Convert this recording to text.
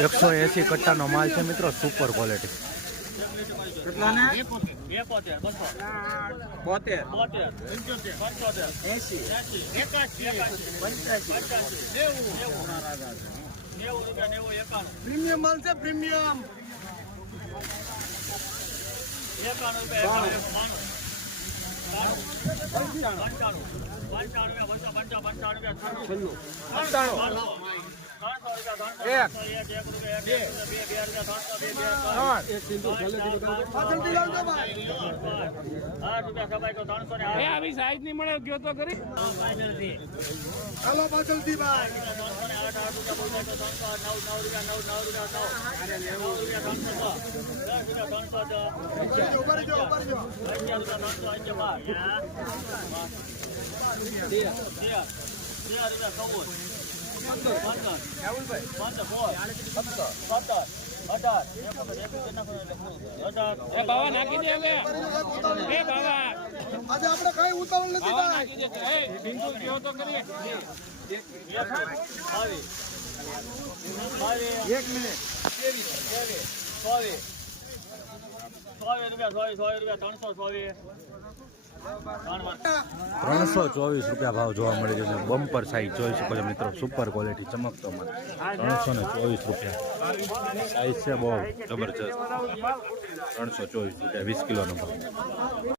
180 કટ્ટાનો માલ છે મિત્રો, સુપર ક્વોલિટી. પ્રીમિયમ માલ છે, પ્રીમિયમ. આવી સાઈઝ ની મળે ગયો તો કરી ચાલો પાછળથી ભાઈ. ઉભા રહેજો, ઉભા રહેજો. બાવા નાખી દે હવે. એ બાવા આજે આપણે કઈ ઉતાવળ નથી ભાઈ. નાખી દે. એ ઢીંગુ ગયો તો કરીએ. 1 મિનિટ. 324 રૂપિયા ભાવ જોવા મળી રહ્યો છે. બમ્પર સાઈઝ જોઈ શકો છો મિત્રો, સુપર ક્વોલિટી, ચમકતો માલ. 324 રૂપિયા સાઈઝ છે, બહુ જબરજસ્ત. 324 રૂપિયા 20 કિલોનો ભાવ.